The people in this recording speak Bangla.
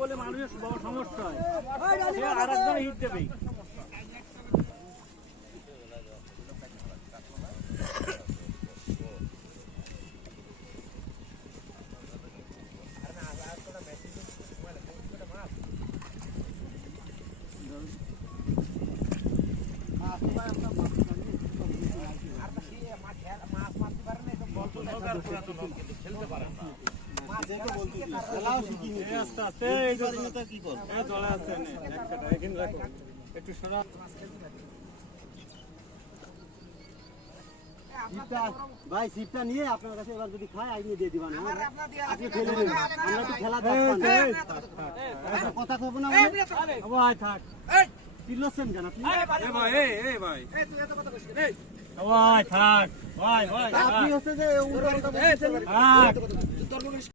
বলে মানুষের সমস্যা হয়, আর একজন হিট দেবে। ভাই সিপটা নিয়ে আপনার কাছে এবার যদি খায় আইনি দিয়ে দিবেন, আপনি ফেলে দেবেন, আমরা তো খেলা কথা কব না ভাই, থাক চিল্লাচ্ছেন কেন আপনি? ভাই থাক, ভাই ভাই আপনি হচ্ছে যে